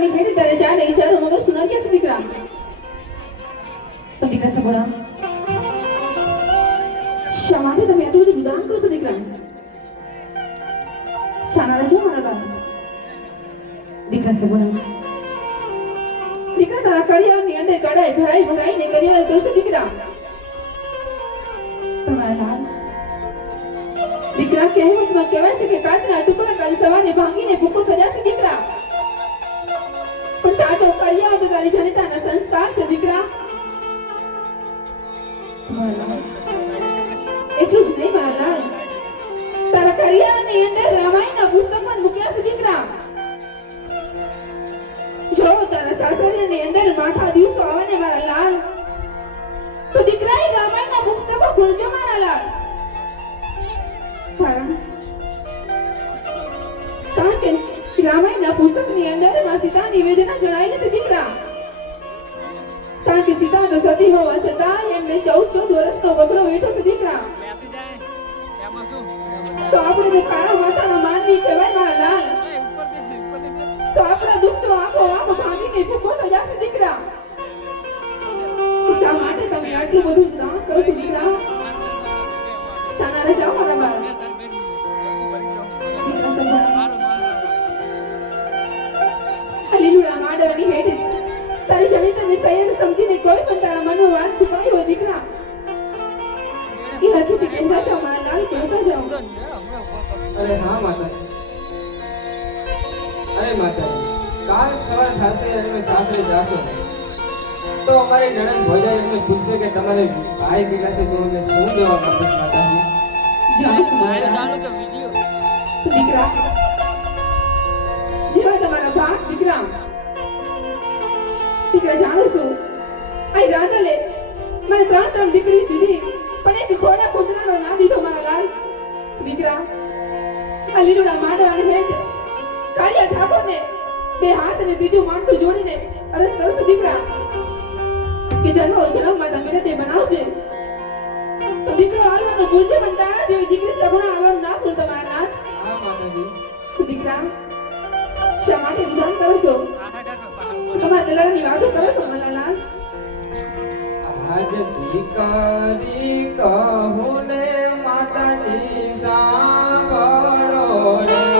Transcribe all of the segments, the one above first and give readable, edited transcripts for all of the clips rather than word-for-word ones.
માંડવાની હેડી તારે ચારે ચારો મગર સુના ગયા છે દીકરા તો દીકરા સગોડા શા માટે તમે આટલું બધું દાન કરો છો દીકરા શાના રાજા મારા બા દીકરા સગોડા દીકરા તારા કરિયાવરની અંદર કડાઈ ભરાઈને કરિયાવર કરો છો દીકરા તમારા લાલ દીકરા કહેવતમાં કહેવાય છે કે કાચના ટુકડા કાલે સવારે ભાંગીને ભૂકો થયા છે દીકરા પણ સાચો કરિયાવર તો તારી જનતાના સંસ્કાર છે દીકરા એટલું જ નહીં મારા લાલ તારા કરિયાવરની અંદર રામાયણના પુસ્તકમાં મૂક્યા છે દીકરા જો તારા સાસરિયાની અંદર માઠા દિવસો આવે ને મારા લાલ તો દીકરા એ રામાયણના પુસ્તકો ખોલજો મારા લાલ કારણ કે રામાયણના પુસ્તકની અંદર માં સીતા નિવેદના જણાયેલી છે દીકરા કારણ કે સીતા તો સતી હોવા છતાં એમને 14 વર્ષનો બકરો વેઠો છે દીકરા તો આપણે તો કારા માતાના માનવી કહેવાય મારા લાલ તો આપણા દુઃખ તો આખો ભાંગીને ભૂકો થઈ જશે દીકરા શા માટે તમે આટલું બધું દાન કરો છો દીકરા સાના રજાઓ મારા બાળ લીલુડા માંડવાની હેઠે તારી જનિતાને સૈયર સમજીને કોઈ પણ તારા મનમાં વાત છુપાઈ હોય દીકરા એ હકીકત કહેતા જાઓ મારા લાલ કહેતા જાઓ અરે હા માતાજી અરે માતાજી કાલ સવાર થશે અને મેં સાસરે જાશો તો અમારી નણંદ ભોજાઈ એમને પૂછશે કે તમારે ભાઈ કેટલા છે તો અમે શું જવાબ આપીશ માતાજી જાઓ ચાલો કે વિડિયો દીકરા જેવા તમારા ભાગ દીકરા જાણો છો આ રાધાલે મને ત્રણ દીકરી દીધી પણ એક ખોડા કુતરાનો ના દીધો મારા લાલ દીકરા આ લીલુડા માંડવાની હેઠ કાળિયા ઠાકોરને બે હાથ અને બીજું માંડતું જોડીને અરજ કરો છો દીકરા કે જન્મમાં તમે તે બનાવજે તો દીકરો હાલવાનો ભૂલજે પણ તારા જેવી દીકરી સગુણા હાલવાનું ના ભૂલ તમારા નાથ હા માતાજી તો દીકરા શા માટે ઉદાન કરો છો તમારા દિલાની વાતો કરો છો મારા લાલ આજ દીકરી કહું ને માતાજી સાંભળો રે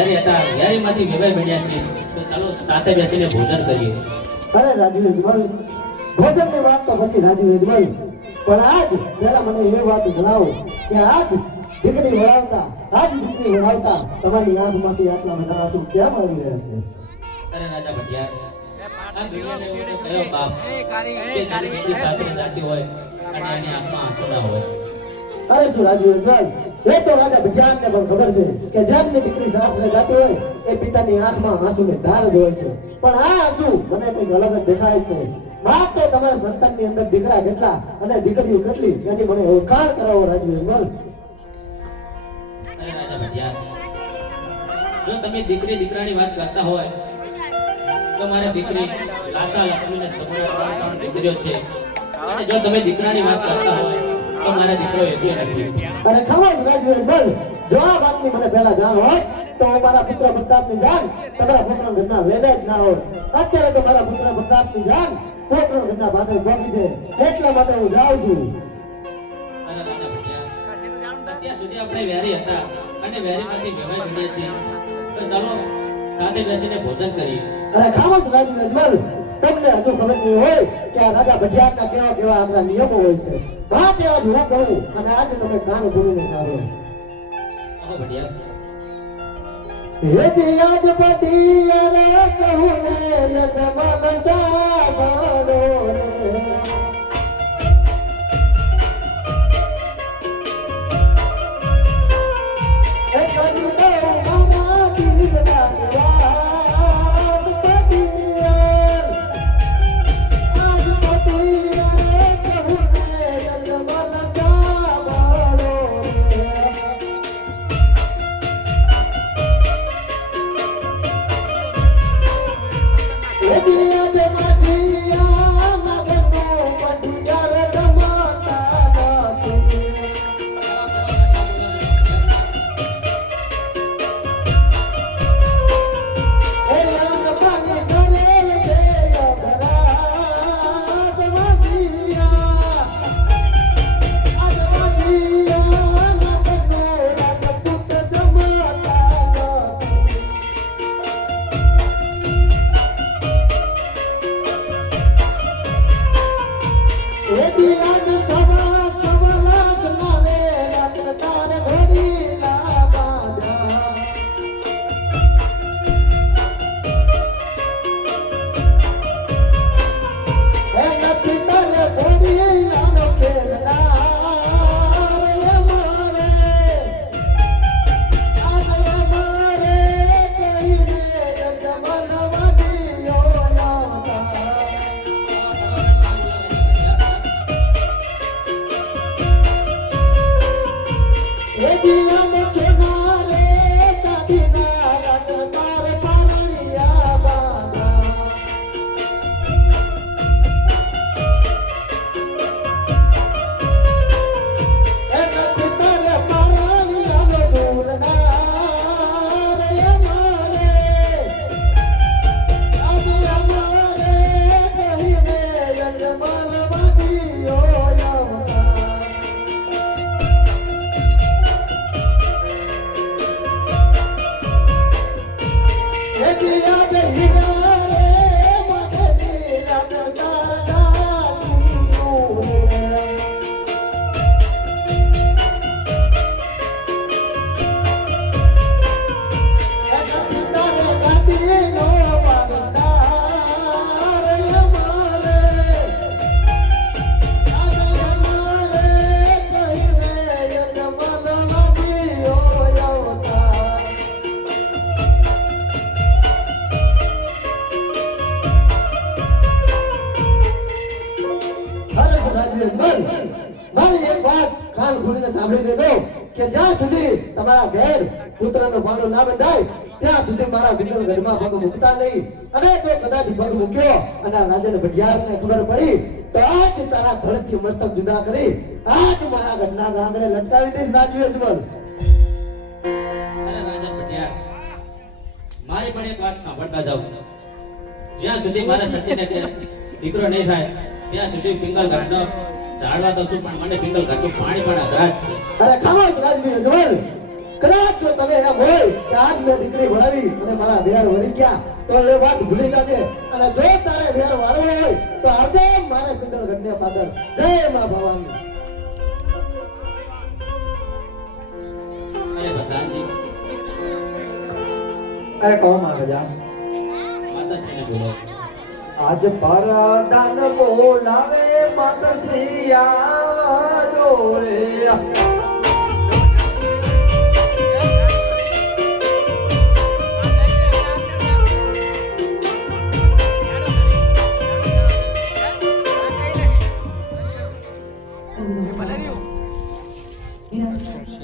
વેરી હતા વેરીમાંથી વેવાઈ બન્યા છીએ તો ચાલો સાથે બેસીને ભોજન કરીએ. અરે રાજુ યજમાન, ભોજનની વાત તો પછી રાજુ યજમાન, પણ આજ પહેલા મને એ વાત જણાવો કે આજ દીકરી વળાવતા તમારી આંખમાંથી આટલા બધા આંસુ કેમ આવી રહ્યા છે? અરે રાજા ભટિયાર, આ દુનિયાને એવો કયો બાપ કે જેની દીકરી સાસરે જાતી હોય અને એની આંખમાં આંસુ ના હોય. અરે શું રાજુ યજમાન, એ તો રાજા ભટિયારને પણ ખબર છે કે જેમની દીકરી સાસરે જાતી હોય એ પિતાની આંખમાં આંસુની ધાર જ હોય છે, પણ આ આંસુ મને કંઈક અલગ જ દેખાય છે. માટે તમારા સંતાનની અંદર દીકરા કેટલા અને દીકરીઓ કેટલી એની મને ઓળખાણ કરાવો રાજુ યજમાન. અરે રાજા ભટિયાર, જો તમે દીકરી દીકરાની વાત કરતા હોય તો મારી દીકરી લાસા લક્ષ્મીને સગુણા ત્રણ દીકરીઓ છે, અને જો તમે દીકરાની વાત કરતા હોય તો મારા દીકરો એટલી નથી. અને ખબર રાજુ યજમાન, જો આ વાતની મને પહેલા જાણ હોત તો મારા પુત્ર પ્રતાપની જાન તમારા પોતાના ઘરના વેલે જ ના હોત. અત્યારે તો મારા પુત્ર પ્રતાપની જાન પોતાના ઘરના ભાગર પહોંચી છે, એટલા માટે હું જાઉં છું. અરે રાજા ભટિયાર, અત્યાર સુધી આપણે વેરી હતા અને વેરીમાંથી વેવાઈ બન્યા છીએ તો ચાલો સાથે બેસીને ભોજન કરીએ. અને ખામોશ રાજુ યજમાન, તમને હજુ ખબર નહીં હોય કે આ રાજા ભટિયારના કેવા કેવા આપણા નિયમો હોય છે. માટે આજ હું કહું અને આજે તમે કાન ખોલીને સાંભળો. આવો ભટિયાર. હે દિયાજ પટિયાર કહું ને યજમાન સાંભળો રે. એ કરી દઉં મારા દિલના વાત પટિયાર. આજ પટિયાર કહું ને યજમાન સાંભળો રે. એ દિયાજ માજીયા ના બનો પટિયાર ગમાતા નથી. મારી એક વાત કાન ખોલીને સાંભળી લેજો કે જ્યાં સુધી તમારા ઘેર પુત્રનો ભાંડો ના બંધાય ત્યાં સુધી મારા વિંગલ ગઢમાં પગ મૂકતા નહીં. અને જો કદાચ પગ મૂક્યો અને રાજાને ભટિયારને ખબર પડી તો આજ તારા ધડથી મસ્તક જુદા કરી આજ મારા ગઢના આંગણે લટકાવી દઈશ રાજુ યજમાન. અરે રાજા ભટિયાર, મારી પણ એક વાત સાંભળતા જાઓ. જ્યાં સુધી મારા સતીને કે દીકરો નહીં થાય ત્યાં સુધી પિંગલ ઘાટનો ઝાડવા દઉં છું, પણ મને પિંગલ ઘાટનું પાણી પણ અઘરાજ છે. અરે ખામોશ રાજુ યજમાન, કદાચ જો તને એમ હોય કે આજ મેં દીકરી ભણાવી અને મારા વેર વળી ગયા તો એ વાત ભૂલી જાજે અને જો તારે વેર વાળવો હોય તો આવજે મારે પિંગલગઢને પાદર જય માં ભવાની અરે પ્રધાનજી અરે કહો મહારાજા માતાશ્રીને બોલો. આજ પરદાન બોલાવે માતશ્રી આવજો રે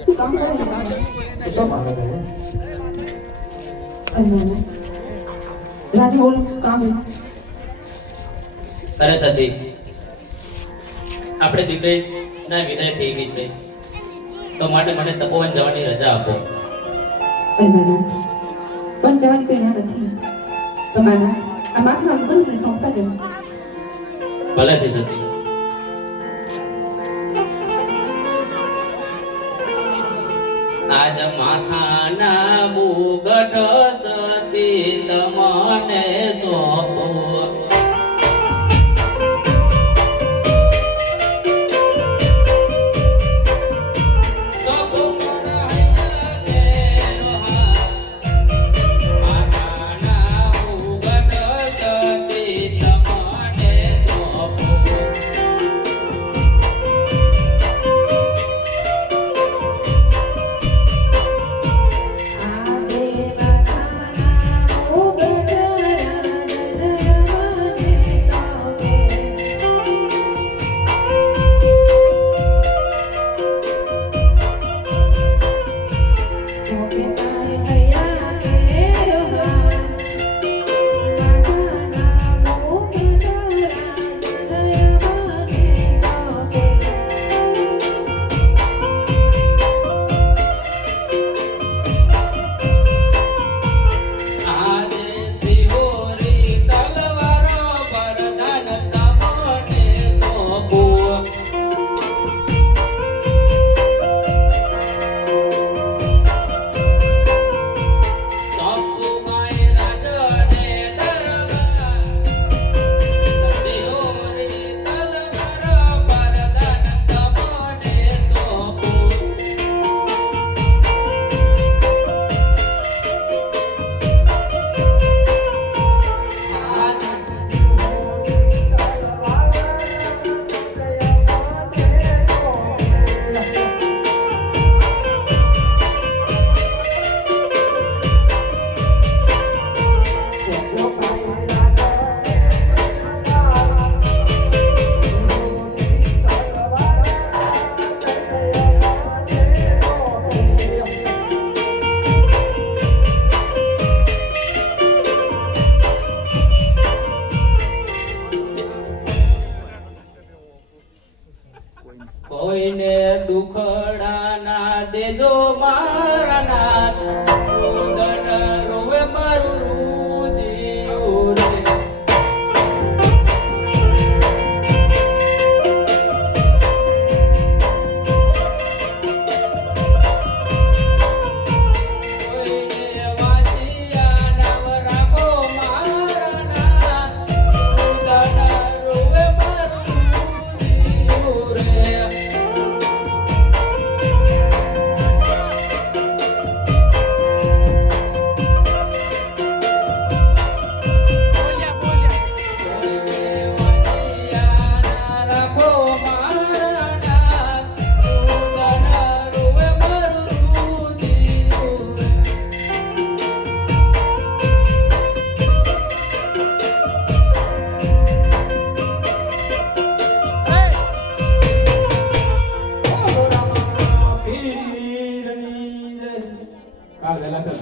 શું કામ કરે શું મહારાજા રાજી બોલું શું કામ હે? સરસ્વતી, આપણે દીકરીના વિદાય થઈ ગઈ છે તો માટે મને તપોવન જવાની રજા આપો. અલમાના પણ જવાની કોઈ ના નથી. તમારા આ માથાના લગ્નને સોંપતા જવું. ભલે થઈ સતી. આજ માથાના મુગટ સતી તમને સોંપો. સોંપો મારા હૈયાને રોહા. માથાના મુગટ સતી તમને સોંપો. આજે માથાના મુગટ કોઈને દુખડા ના દેજો મારા નાથ. રુદન રોવે મારું રુધિર રે. કોઈને વાંચિયા નામ રાખો મારા નાથ. રુદન રોવે મારું રુધિર રે. કાલ વહેલા સર